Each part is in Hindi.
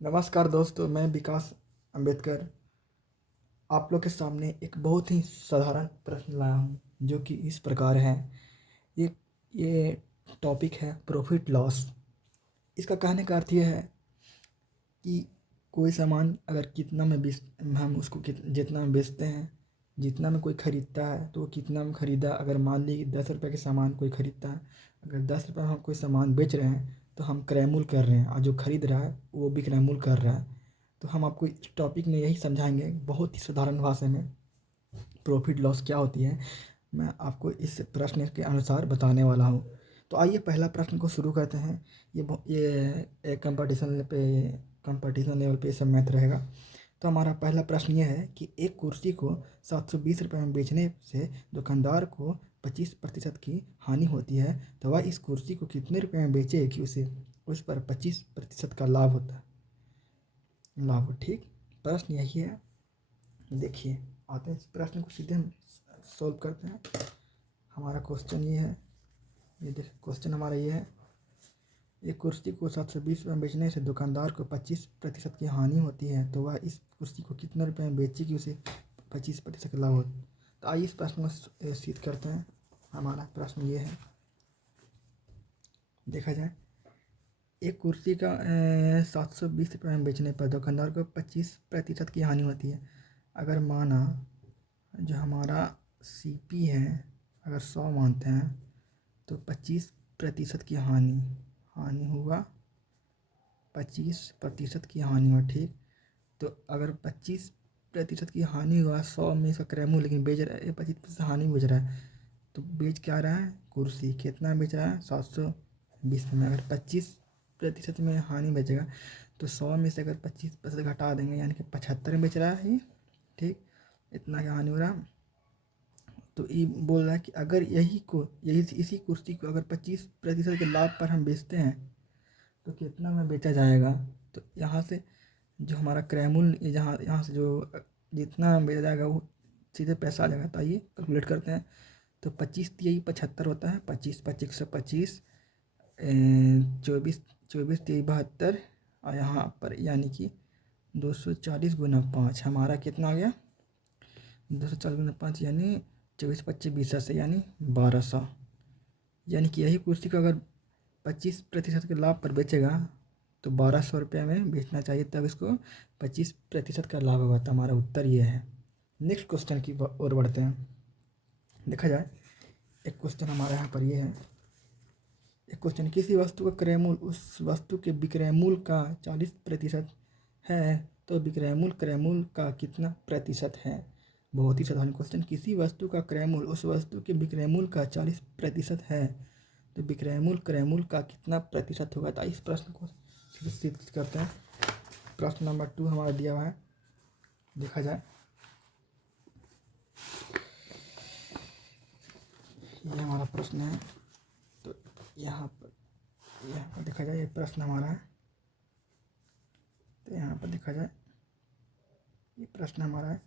नमस्कार दोस्तों, मैं विकास अंबेडकर आप लोग के सामने एक बहुत ही साधारण प्रश्न लाया हूँ जो कि इस प्रकार है। ये ये टॉपिक है प्रॉफिट लॉस। इसका कहने का अर्थ ये है कि कोई सामान अगर कितना में बेच हम उसको जितना में बेचते हैं, जितना में कोई ख़रीदता है तो वो कितना में ख़रीदा। अगर मान लीजिए 10 रुपये के सामान कोई ख़रीदता है, अगर 10 रुपये में हम कोई सामान बेच रहे हैं तो हम क्रय मूल्य कर रहे हैं और जो ख़रीद रहा है वो भी क्रय मूल्य कर रहा है। तो हम आपको इस टॉपिक में यही समझाएंगे बहुत ही साधारण भाषा में प्रॉफिट लॉस क्या होती है। मैं आपको इस प्रश्न के अनुसार बताने वाला हूँ। तो आइए पहला प्रश्न को शुरू करते हैं। ये कंपटीशन लेवल पे सब मैथ रहेगा। तो हमारा पहला प्रश्न ये है कि एक कुर्सी को 720 रुपये में बेचने से दुकानदार को 25% की हानि होती है, तो वह इस कुर्सी को कितने रुपये में बेचे कि उसे उस पर 25% का लाभ होता है। लाभ, ठीक। प्रश्न यही है। देखिए, आते हैं इस प्रश्न को सीधे हम सॉल्व करते हैं। हमारा क्वेश्चन ये है, ये देखिए क्वेश्चन हमारा ये है। एक कुर्सी को 720 रुपये में बेचने से दुकानदार को 25% की हानि होती है, तो वह इस कुर्सी को कितने रुपये में बेचे कि उसे 25% का लाभ हो। तो आइए इस प्रश्न को सिद्ध करते हैं। हमारा प्रश्न ये है, देखा जाए एक कुर्सी का 720 रुपये में बेचने पर दुकानदार को 25% की हानि होती है। अगर माना जो हमारा सीपी है, अगर 100 मानते हैं तो 25% की हानि हुआ, 25% की हानि हुआ, ठीक। तो अगर 25% की हानि हुआ, 100 में इसका क्रय मूल्य लेकिन बेच रहा है 25% हानि बेच रहा है, तो बेच क्या रहा है, कुर्सी कितना बेच रहा है 720 में। अगर 25% में हानि बचेगा तो 100 में से अगर 25% घटा देंगे यानी कि 75 में बेच रहा है ये, ठीक। इतना क्या हानि हो रहा है। तो ये बोल रहा है कि अगर यही इसी कुर्सी को अगर 25% के लाभ पर हम बेचते हैं तो कितना में बेचा जाएगा। तो यहाँ से जो हमारा क्रय मूल्य यहाँ से जो जितना बेचा जाएगा वो सीधे पैसा आ जाएगा। तो आइए कैलकुलेट करते हैं। तो 25 यही 75 होता है, 25 24 24 23 72 और यहाँ पर यानी कि 240 गुना 5 हमारा कितना आ गया, 240 गुना 5 यानी 24 25 20 से यानी 1200। यानी कि यही कुर्सी को अगर 25% के लाभ पर बेचेगा तो 1200 रुपये में बेचना चाहिए, तब इसको 25% का लाभ होगा। तो हमारा उत्तर ये है। नेक्स्ट क्वेश्चन की ओर बढ़ते हैं। देखा जाए एक क्वेश्चन हमारे यहाँ पर ये है। एक क्वेश्चन, किसी वस्तु का क्रय मूल्य उस वस्तु के विक्रय मूल्य का 40% है तो विक्रय मूल्य क्रय मूल्य का कितना प्रतिशत है। बहुत ही साधारण क्वेश्चन। किसी वस्तु का क्रय मूल्य उस वस्तु के विक्रय मूल्य का 40% है तो विक्रय मूल्य क्रय मूल्य का कितना प्रतिशत होगा। तो इस प्रश्न को सिद्ध करते हैं। प्रश्न नंबर 2 हमारा दिया हुआ है। देखा जाए ये हमारा प्रश्न है। तो यहाँ पर देखा जाए ये प्रश्न हमारा है। तो यहाँ पर देखा जाए ये प्रश्न हमारा है।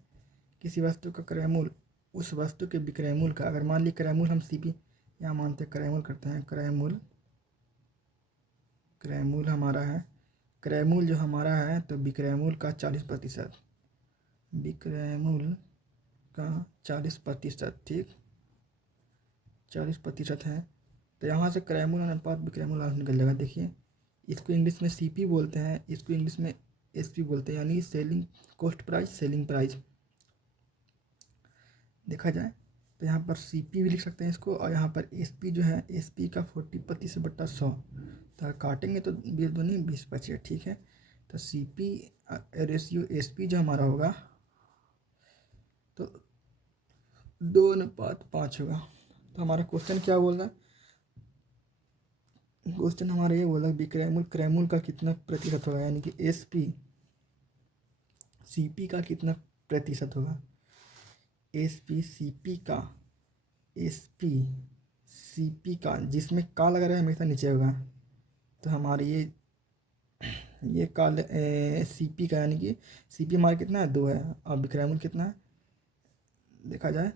किसी वस्तु का क्रय मूल्य उस वस्तु के विक्रय मूल्य का, अगर मान ली क्रय मूल्य हम सीपी यहाँ मानते क्रय मूल्य करते हैं, क्रय मूल्य हमारा है, क्रय मूल्य जो हमारा है तो विक्रय मूल्य का 40%, विक्रय मूल्य का 40%, ठीक 40% है। तो यहाँ से क्रय मूल्य अनुपात विक्रय मूल्य निकल जाएगा। देखिए इसको इंग्लिश में सीपी बोलते हैं, इसको इंग्लिश में एसपी बोलते हैं, यानी selling cost price, selling price. देखा जाए तो यहाँ पर सीपी भी लिख सकते हैं इसको, और यहाँ पर एसपी जो है एसपी का 40%/100। तो काटेंगे तो 20 दूनी 20 बचे, ठीक है। तो सीपी रेशियो एसपी जो हमारा होगा तो 2:5 होगा। तो हमारा क्वेश्चन क्या बोल रहा है, क्वेश्चन हमारा ये बोला विक्रय मूल्य क्रय मूल्य का कितना प्रतिशत होगा, यानी कि एसपी सीपी का कितना प्रतिशत होगा। एसपी सीपी का, एसपी सीपी का जिसमें का लगा रहा है हमेशा नीचे होगा। तो हमारे ये काल सीपी का, यानी कि सीपी हमारा कितना है 2 है और विक्रय मूल्य कितना है। देखा जाए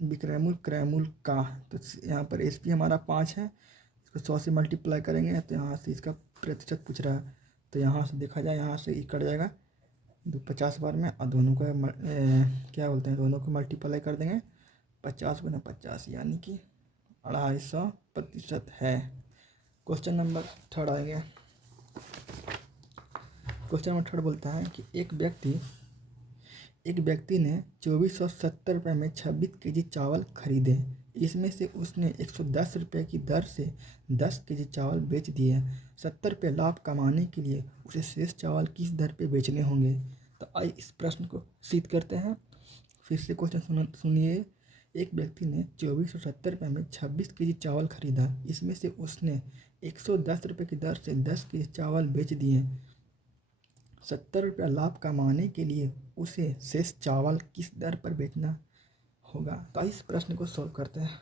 विक्रय मूल्य क्रय मूल्य का, तो यहाँ पर एसपी हमारा 5 है, इसको 100 से मल्टीप्लाई करेंगे तो यहाँ से इसका प्रतिशत पूछ रहा है। तो यहाँ से देखा जाए, यहाँ से कट जाएगा 50 बार में, और दोनों को क्या बोलते हैं, दोनों को मल्टीप्लाई कर देंगे 50 × 50, यानी कि 250% है। क्वेश्चन नंबर 3 आएंगे। क्वेश्चन नंबर 3 बोलता है कि एक व्यक्ति ने 2470 रुपये में 26 केजी चावल खरीदे। इसमें से उसने 110 रुपये की दर से 10 केजी चावल बेच दिए। 70 रुपये लाभ कमाने के लिए उसे शेष चावल किस दर पे बेचने होंगे। तो आइए इस प्रश्न को सिद्ध करते हैं। फिर से क्वेश्चन सुनिए। एक व्यक्ति ने 2470 रुपये में 26 केजी चावल खरीदा। इसमें से उसने 110 रुपये की दर से 10 केजी चावल बेच दिए। 70 रुपये लाभ कमाने के लिए उसे शेष चावल किस दर पर बेचना होगा। तो इस प्रश्न को सॉल्व करते हैं।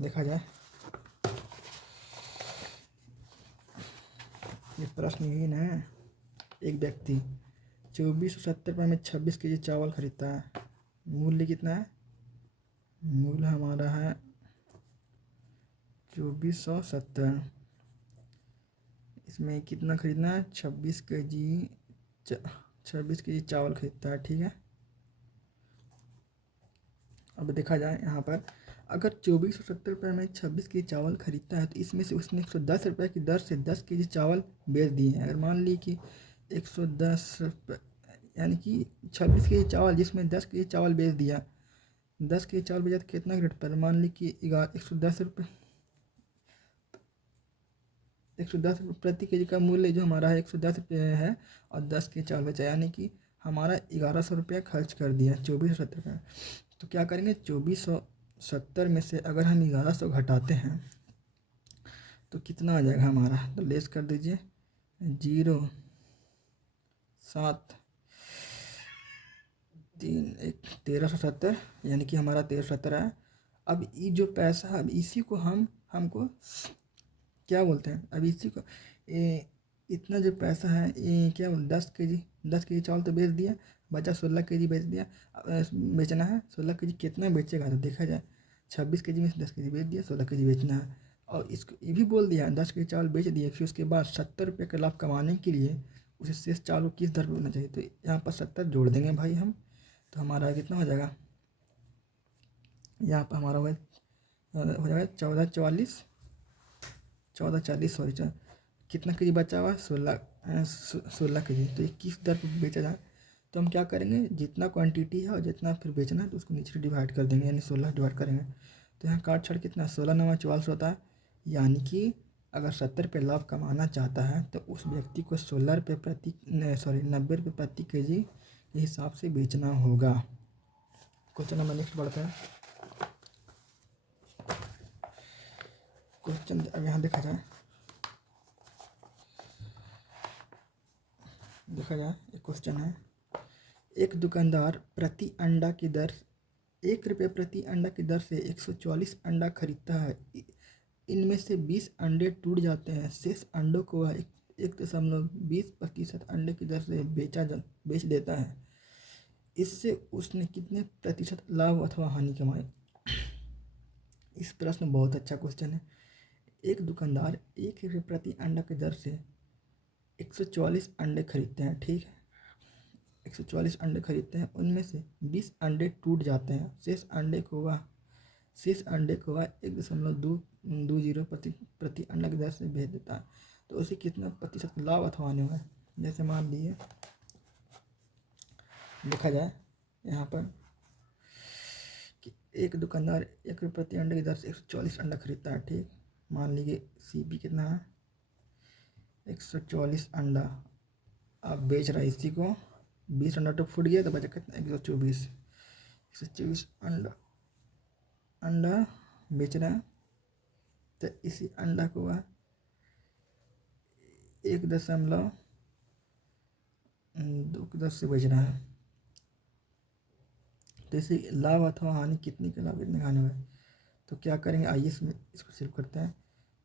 देखा जाए, ये प्रश्न यही ना है। एक व्यक्ति 2470 रुपये में 26 केजी चावल खरीदता है। मूल्य कितना है? मूल्य हमारा है 2470। इसमें कितना खरीदना है? 26 केजी चावल खरीदता है, ठीक है। अब देखा जाए यहाँ पर, अगर 2470 रुपये में 26 केजी चावल खरीदता है तो इसमें से उसने 110 रुपये की दर से 10 केजी चावल बेच दिए हैं। अगर मान ली कि 110 रुपये, यानी कि 26 केजी चावल जिसमें 10 केजी चावल बेच दिया, 10 केजी चावल बेचा तो कितना रेट पर? मान ली कि 110 रुपये प्रति केजी का मूल्य जो हमारा है 110 रुपये है, और 10 केजी चावल बेचा, यानी कि हमारा 1100 रुपया खर्च कर दिया 2470 रुपये। तो क्या करेंगे, 2470 में से अगर हम 1100 घटाते हैं तो कितना आ जाएगा हमारा? तो लेस कर दीजिए 0.7 3 1 1370, यानी कि हमारा 1370 है। अब ये जो पैसा है, अब इसी को हमको क्या बोलते हैं, अब इसी को इतना जो पैसा है ये क्या 10 केजी चावल तो बेच दिया, बचा 16 केजी बेच दिया। बेचना है 16 केजी, कितना बेचेगा तो देखा जाए, 26 केजी में से 10 केजी बेच दिया, 16 केजी बेचना है। और इसको ये भी बोल दिया 10 केजी चावल बेच दिए, फिर उसके बाद 70 रुपये का लाभ कमाने के लिए उसे शेष चावल को किस दर पर होना चाहिए। तो यहाँ पर 70 जोड़ देंगे भाई हम, तो हमारा कितना हो जाएगा, यहाँ पर हमारा हो जाएगा 1440 सॉरी, कितना केजी बचा हुआ? 16 केजी। तो ये किस दर पर बेचा जाए, तो हम क्या करेंगे, जितना क्वांटिटी है और जितना फिर बेचना है तो उसको नीचे डिवाइड कर देंगे, यानी 16 डिवाइड करेंगे। तो यहाँ काट छाड़ कितना, 16 9 44 होता है। यानी कि अगर 70 रुपये लाभ कमाना चाहता है तो उस व्यक्ति को 16 रुपये 90 रुपये प्रति केजी के हिसाब से बेचना होगा। क्वेश्चन नंबर नेक्स्ट बढ़ते हैं। क्वेश्चन अब यहाँ देखा जाए एक क्वेश्चन है। एक दुकानदार प्रति अंडा की दर 1 रुपये प्रति अंडा की दर से 144 अंडा खरीदता है। इनमें से 20 अंडे टूट जाते हैं। शेष अंडों को वह 1.20% अंडे की दर से बेच देता है। इससे उसने कितने प्रतिशत लाभ अथवा हानि कमाई। इस प्रश्न बहुत अच्छा क्वेश्चन है। एक दुकानदार 1 रुपये प्रति अंडा की दर से 144 अंडे खरीदते हैं, ठीक है। 144 अंडे खरीदते हैं, उनमें से 20 अंडे टूट जाते हैं। शेष अंडे को वह 1.20 प्रति अंडा की दर से बेच देता है। तो उसे कितना प्रतिशत लाभ अथवा हानि हुआ है। जैसे मान लीजिए, देखा जाए यहाँ पर कि एक दुकानदार 1 रुपये प्रति अंडे की दर से 144 अंडा खरीदता है, ठीक। मान लीजिए CP कितना है, 144 अंडा। आप बेच रहा है इसी को, 20 अंडा तो फूट गया, तो बचा कितना 124 अंडा बेच रहा है। तो इसी अंडा को वह 1.2 से बेच रहा है। तो इसे लाभ अथवा हानि कितनी का लाभ कितने हानि हुआ है। तो क्या करेंगे, आइए इसको सिर्फ करते हैं।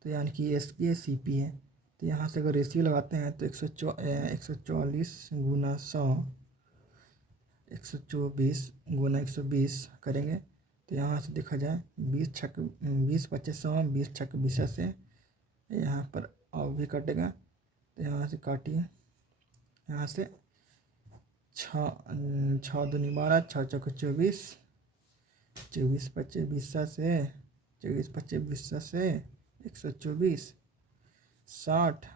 तो यानी कि SP है CP है, तो यहाँ से अगर रेशियो लगाते हैं तो 144 गुना 100, 124 गुना 120 करेंगे। तो यहाँ से देखा जाए 20 × 5 = 100, 20 × 20 से यहाँ पर और भी कटेगा। तो यहाँ से काटिए, यहाँ से 6 6 दूनी 12, 6 चौके 24, 24 25 20 से 24 25 20 से 124, 60,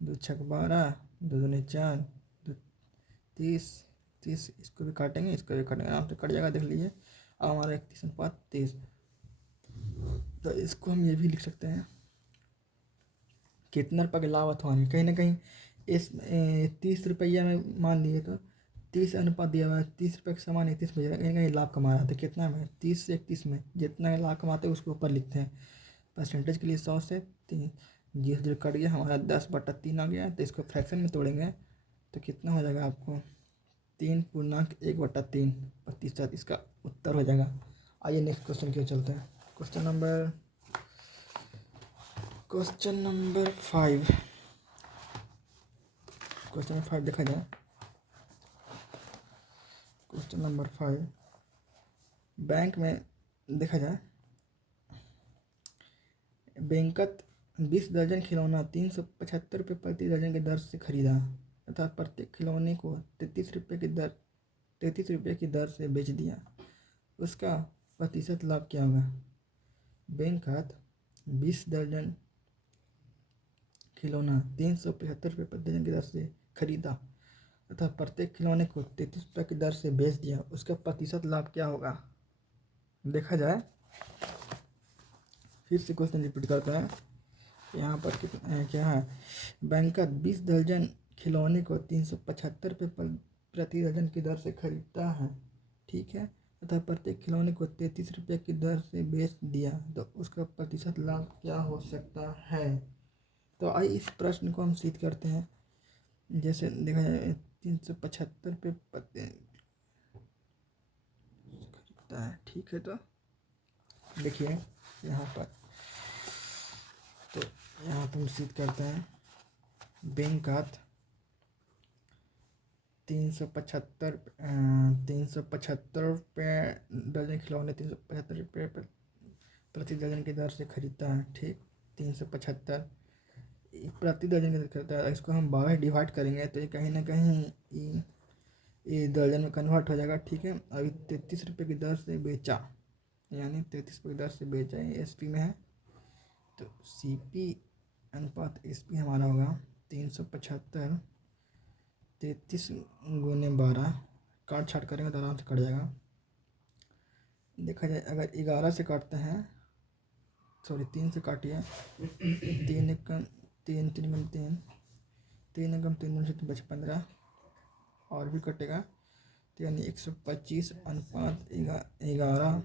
2 6 12, 2 दूनी 4, 30, 30 इसको भी काटेंगे, इसको भी काटेंगे, आराम से कट जाएगा, देख लीजिए। अब हमारा 31 अनुपात 30। तो इसको हम ये भी लिख सकते हैं, कितना रुपये की लागत होनी, कहीं ना कहीं इस 30 रुपया में मान लिए तो 30 अनुपात दिया हुआ है, 30 रुपये के सामान 31 में कहीं कहीं लाभ कमा रहा था, कितना में 30 से 31 में जितना लाभ कमाते हैं उसके ऊपर लिखते हैं। परसेंटेज के लिए 100 से 3 0 कट गया, हमारा 10/3 आ गया। तो इसको फ्रैक्शन में तोड़ेंगे तो कितना हो जाएगा आपको 3/1/3 इसका उत्तर हो जाएगा। आइए नेक्स्ट क्वेश्चन की ओर चलते हैं। Question number 5। क्वेश्चन नंबर 5 देखा जाए। क्वेश्चन नंबर 5, बैंक में देखा जाए, बैंकत 20 दर्जन खिलौना 375 रुपये प्रति दर्जन की दर से खरीदा तथा प्रत्येक खिलौने को 33 रुपये की दर से बेच दिया। उसका प्रतिशत लाभ क्या होगा? बैंकत 20 दर्जन खिलौना 375 रुपये प्रति दर्जन की दर से खरीदा तथा प्रत्येक खिलौने को 33 रुपये की दर से बेच दिया। उसका प्रतिशत लाभ क्या होगा? देखा जाए, फिर से क्वेश्चन रिपीट करता है। यहाँ पर क्या है, बैंकर 20 दर्जन खिलौने को 375 रुपये प्रति दर्जन की दर से खरीदता है, ठीक है, तथा प्रत्येक खिलौने को 33 रुपये की दर से बेच दिया। तो उसका प्रतिशत लाभ क्या हो सकता है? तो आइए इस प्रश्न को हम सिद्ध करते हैं। जैसे देखा जाए 375 रुपये खरीदता है, ठीक है। तो देखिए यहाँ पर, तो यहाँ पर हम सिद्ध करते हैं, बैंकत 375 रुपये दर्जन खिलौने 375 रुपये प्रति दर्जन की दर से खरीदता है, ठीक। 375 प्रति दर्जन की दर खरीदता है। इसको हम 12 डिवाइड करेंगे तो ये कहीं ना कहीं ये दर्जन में कन्वर्ट हो जाएगा, ठीक है। अभी 33 रुपये की दर से बेचा, यानी 33 रुपये की दर से बेचा, ये SP में है। तो CP अनुपात SP हमारा होगा 375, 33 गुने 12, काट छाट करेंगे तो आराम से कट जाएगा। देखा जाए अगर 11 से काटते हैं, सॉरी 3 से काटिए, 3 एकम 3 3 गुने 3, 3 एकम 3 गुने 3 बचे 15, और भी कटेगा, तो यानी 125 अनुपात 11,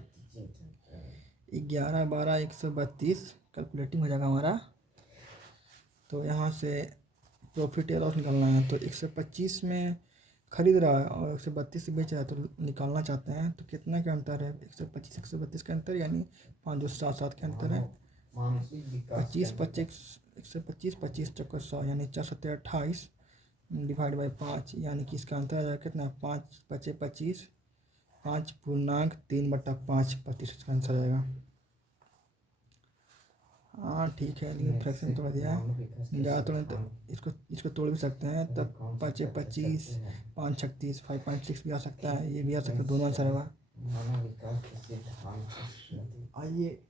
11 12 132 कैलकुलेटिंग हो जाएगा हमारा। तो यहाँ से प्रॉफिट या लॉस निकालना है, तो 125 में खरीद रहा है और 132 से बेच रहा है, तो निकालना चाहते हैं। तो कितना का अंतर है? 125 132 का अंतर, यानी 5 2 7 7 का अंतर है। 25 25 125 25 चौका 100, यानी 4 7 28 डिवाइड बाई 5, यानी कि इसका अंतर आ जाएगा कितना? 5 बचे 25, 5/3/5 का आंसर आएगा। हाँ ठीक है, लेकिन फ्रैक्शन तोड़ दिया है, ज़्यादा तोड़े तो इसको तोड़ भी सकते हैं। तब 5 25 5 36 5.6 भी आ सकता है, ये भी आ सकता है, दोनों आंसर होगा। आइए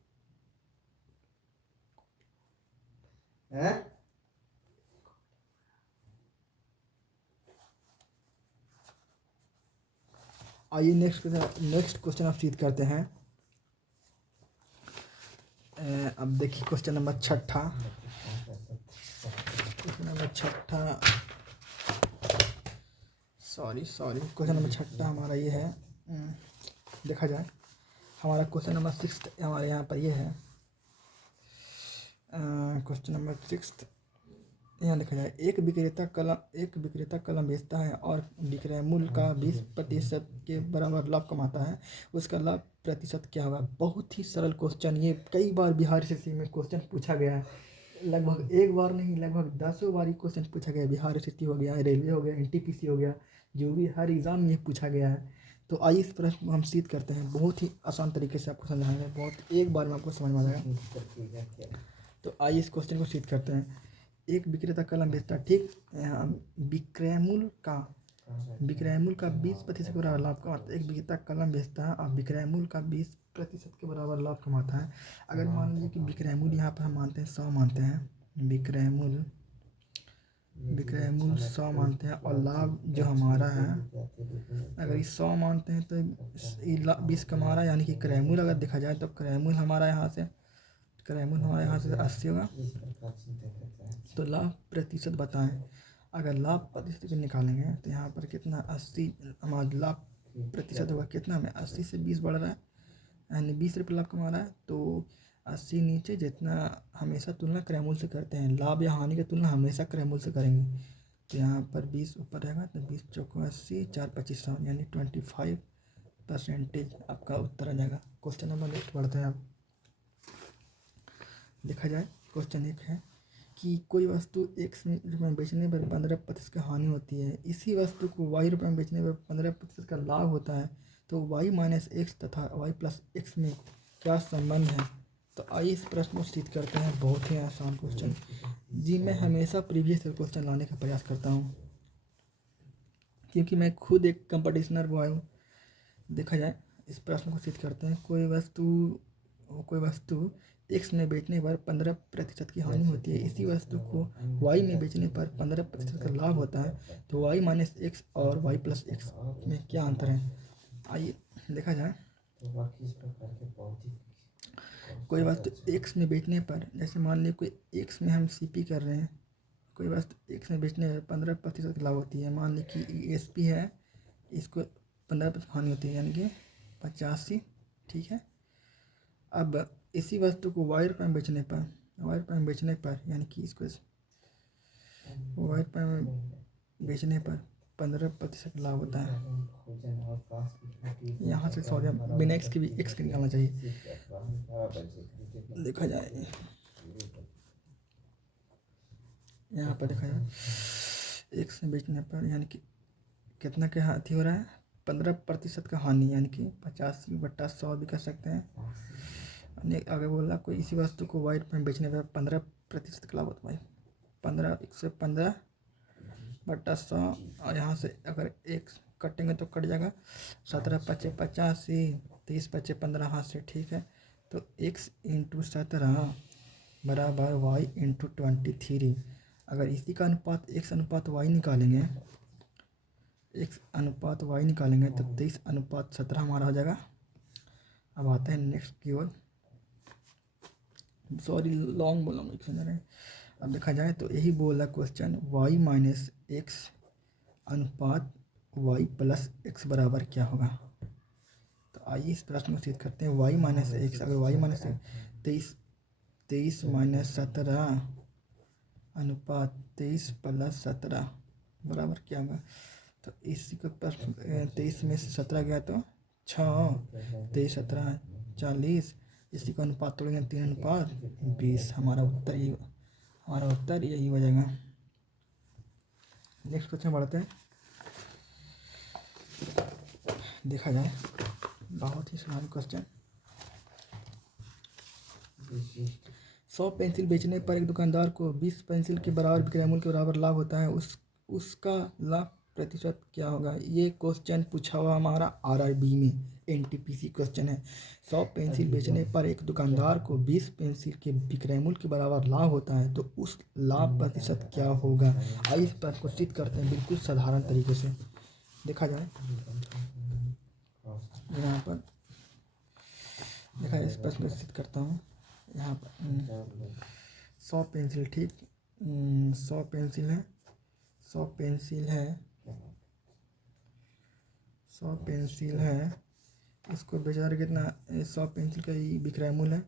आइए नेक्स्ट क्वेश्चन आप सिद्ध करते हैं। अब देखिए question number 6। Question number 6, sorry question number 6 हमारा ये है। देखा जाए, हमारा क्वेश्चन नंबर 6 हमारे यहाँ पर ये है। क्वेश्चन नंबर 6 यहाँ देखा जाए, एक विक्रेता कलम बेचता है और विक्रय मूल्य का 20% के बराबर लाभ कमाता है। उसका लाभ प्रतिशत क्या होगा? बहुत ही सरल क्वेश्चन, ये कई बार बिहार SSC में क्वेश्चन पूछा गया है, लगभग एक बार नहीं, लगभग 10 बार क्वेश्चन पूछा गया है। बिहार SSC हो गया, रेलवे हो गया, NTPC हो गया, जो भी हर एग्ज़ाम में ये पूछा गया है। तो आइए इस प्रश्न को हम सिद्ध करते हैं। बहुत ही आसान तरीके से आपको समझाएंगे, बहुत एक बार में आपको समझ में आ जाएगा। तो आइए इस क्वेश्चन को सिद्ध करते हैं। एक विक्रेता कलम बेचता है, ठीक। यहाँ विक्रयमूल्य का 20% के बराबर लाभ कमाता है। एक विक्रेता कलम बेचता है और विक्रयमूल्य का 20% के बराबर लाभ कमाता है। अगर मान लीजिए कि विक्रयमूल्य यहाँ पर हम मानते हैं 100 मानते हैं, विक्रयमूल्य 100 मानते हैं और लाभ जो हमारा है, अगर ये 100 मानते हैं तो ये 20 कमा रहा है, यानी कि क्रयमूल्य अगर देखा जाए तो क्रयमूल्य हमारा यहाँ से 80 होगा। तो लाभ प्रतिशत बताएं। अगर लाभ प्रतिशत के निकालेंगे तो यहाँ पर कितना 80 हमारा लाभ प्रतिशत होगा, कितना में 80 से 20 बढ़ रहा है, यानी 20 रुपये लाभ कमा रहा है। तो 80 नीचे, जितना हमेशा तुलना क्रयमूल्य से करते हैं, लाभ या हानि की तुलना हमेशा क्रयमूल्य से करेंगे। तो यहाँ पर 20 ऊपर रहेगा, तो 20 चौको 80, 4 25 100, यानी 25% आपका उत्तर आ जाएगा। क्वेश्चन नंबर नेक्स्ट बढ़ते हैं। अब देखा जाए, क्वेश्चन 1 है कि कोई वस्तु X रुपये में बेचने पर 15% का हानि होती है, इसी वस्तु को Y रुपये में बेचने पर 15% का लाभ होता है, तो Y माइनस एक्स तथा Y प्लस एक्स में क्या संबंध है। तो आइए इस प्रश्न को सिद्ध करते हैं। बहुत ही आसान क्वेश्चन जी, मैं हमेशा प्रीवियस ईयर क्वेश्चन लाने का प्रयास करता हूँ, क्योंकि मैं खुद एक कंपटीशनर बॉय हूँ। देखा जाए, इस प्रश्न को सिद्ध करते हैं। कोई वस्तु X में बेचने पर 15% की हानि होती है, इसी वस्तु को Y में बेचने पर 15% का लाभ होता है, तो Y माइनस एक्स और Y प्लस एक्स में क्या अंतर है। आइए देखा जाए, कोई वस्तु X में बेचने पर, जैसे मान लीजिए कोई X में हम CP कर रहे हैं, कोई वस्तु X में बेचने पर 15% की लाभ होती है। मान लीजिए कि ESP है, इसको 15% हानि होती है, यानी कि 85, ठीक है। अब इसी वस्तु को Y रुपये में बेचने पर, यानी कि इसको Y रुपये में बेचने पर 15% लाभ होता है। यहाँ से सॉरी, बिना एक्स के भी एक्स के निकालना चाहिए। देखा जाए, यहाँ पर देखा जाए एक्स में बेचने पर, यानी कि कितना के हाथी हो रहा है, 15% का हानि, यानी कि 85/100 भी कर सकते हैं। आगे बोला कोई इसी वस्तु को Y रुपये में बेचने पर 15% का लाभ होता है। 15/100 और यहाँ से अगर एक कटेंगे तो कट जाएगा, 17 × 5 = 85, 30 × 5 = 15 हाथ से, ठीक है। तो x × 17 बराबर y × 23। अगर इसी का अनुपात x अनुपात y निकालेंगे, तो 23/17 हमारा हो जाएगा। अब आते हैं नेक्स्ट की ओर। सॉरी, लॉन्ग बोला हूँ, समझ रहे हैं। अब देखा जाए तो यही बोला क्वेश्चन, y माइनस एक्स अनुपात y प्लस एक्स बराबर क्या होगा। तो आइए इस प्रश्न को सिद्ध करते हैं। y माइनस एक्स, अगर y माइनस 23 - 17 अनुपात 23 + 17 बराबर क्या होगा। तो इसी का प्रश्न 23 में से 17 गया तो 6, 23 × 17 = 40, इसी का अनुपात तोड़ेंगे 3:20। हमारा उत्तर यही हो जाएगा। नेक्स्ट क्वेश्चन बढ़ते हैं। देखा जाए, बहुत ही साधारण क्वेश्चन। 100 पेंसिल बेचने पर एक दुकानदार को 20 पेंसिल के बराबर विक्रय मूल्य के बराबर लाभ होता है, उसका लाभ प्रतिशत क्या होगा। ये क्वेश्चन पूछा हुआ हमारा RRB में, NTPC क्वेश्चन है। 100 पेंसिल बेचने पर एक दुकानदार को 20 पेंसिल के विक्रय मूल्य के बराबर लाभ होता है, तो उस लाभ प्रतिशत क्या होगा। आइए इस पर कोशिश करते हैं बिल्कुल साधारण तरीके से। देखा जाए, यहाँ पर देखा जाए, इस प्रश्न को सिद्ध करता हूँ। यहाँ पर 100 पेंसिल, ठीक, 100 पेंसिल है, 100 पेंसिल है, इसको बेचा कितना, 100 पेंसिल का ही विक्रय मूल्य है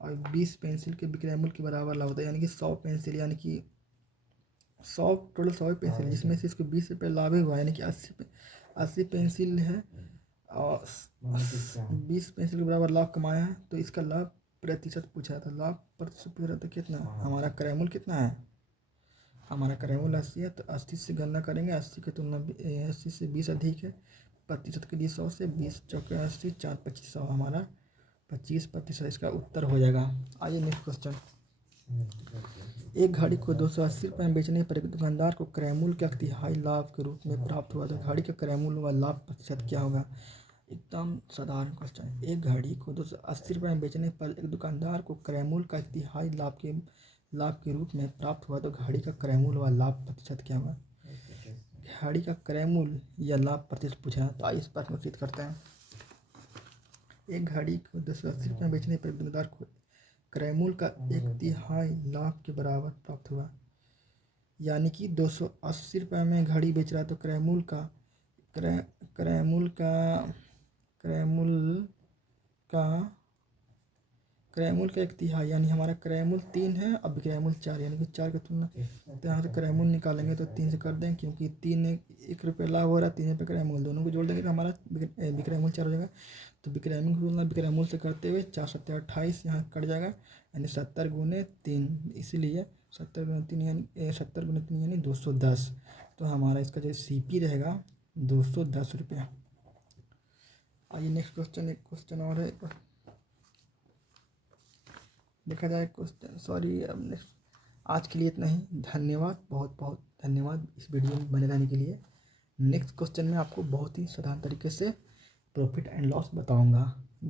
और 20 पेंसिल के विक्रय मूल्य के बराबर लाभ होता है, यानी कि 100 पेंसिल, यानी कि 100 टोटल 100 पेंसिल, जिसमें से इसको 20 रुपये लाभ ही हुआ, यानी कि 80 पेंसिल है और 20 पेंसिल के बराबर लाभ कमाया है। तो इसका लाभ प्रतिशत पूछा था, लाभ प्रतिशत पूछा था कितना, हमारा क्रय मूल्य कितना है, हमारा क्रय मूल्य 80 है, तो 80 से गणना करेंगे। 80 की तुलना 80 से 20 अधिक है, प्रतिशत के लिए 100 से 20 चौके 80, 4 25 100, हमारा 25% इसका उत्तर हो जाएगा। आइए नेक्स्ट क्वेश्चन। एक घड़ी को 280 रुपये में बेचने पर एक दुकानदार को क्रय मूल्य का तिहाई लाभ के रूप में प्राप्त हुआ तो घड़ी का क्रय मूल्य व लाभ प्रतिशत क्या होगा। एकदम साधारण क्वेश्चन है। एक घड़ी को 280 रुपये में बेचने पर एक दुकानदार को क्रय मूल्य का तिहाई लाभ के रूप में प्राप्त हुआ तो घड़ी का क्रय मूल्य व लाभ प्रतिशत क्या होगा। घड़ी का क्रय मूल्य या लाभ प्रतिशत पूछा है, तो आइए इस प्रश्न को चित्र करते हैं। एक घड़ी को 280 रुपये में बेचने पर दुकानदार को क्रय मूल्य का एक तिहाई लाभ के बराबर प्राप्त हुआ, यानी कि 280 रुपये में घड़ी बेच रहा है तो क्रय मूल्य का एक तिहाई, यानी हमारा क्रय मूल्य 3 है, अब विक्रय मूल्य 4, यानी कि 4 की तुलना, तो यहाँ से क्रय मूल्य निकालेंगे तो 3 से कर दें, क्योंकि 1 रुपये लाभ हो रहा है, 3 रुपये क्रय मूल्य, दोनों को जोड़ देंगे तो हमारा विक्रय मूल्य 4 हो जाएगा। तो विक्रय मूल्य की तुलना विक्रय मूल्य से करते हुए 4 7 28 यहाँ कट जाएगा, यानी 70 गुने 3, इसीलिए 70 गुने 3 यानी 210। तो हमारा इसका जो CP रहेगा 210 रुपया। आइए नेक्स्ट क्वेश्चन, एक क्वेश्चन और है, देखा जाए क्वेश्चन। सॉरी, अब नेक्स्ट आज के लिए इतना ही। धन्यवाद, बहुत बहुत धन्यवाद इस वीडियो में बने रहने के लिए। नेक्स्ट क्वेश्चन में आपको बहुत ही साधारण तरीके से प्रॉफिट एंड लॉस बताऊंगा।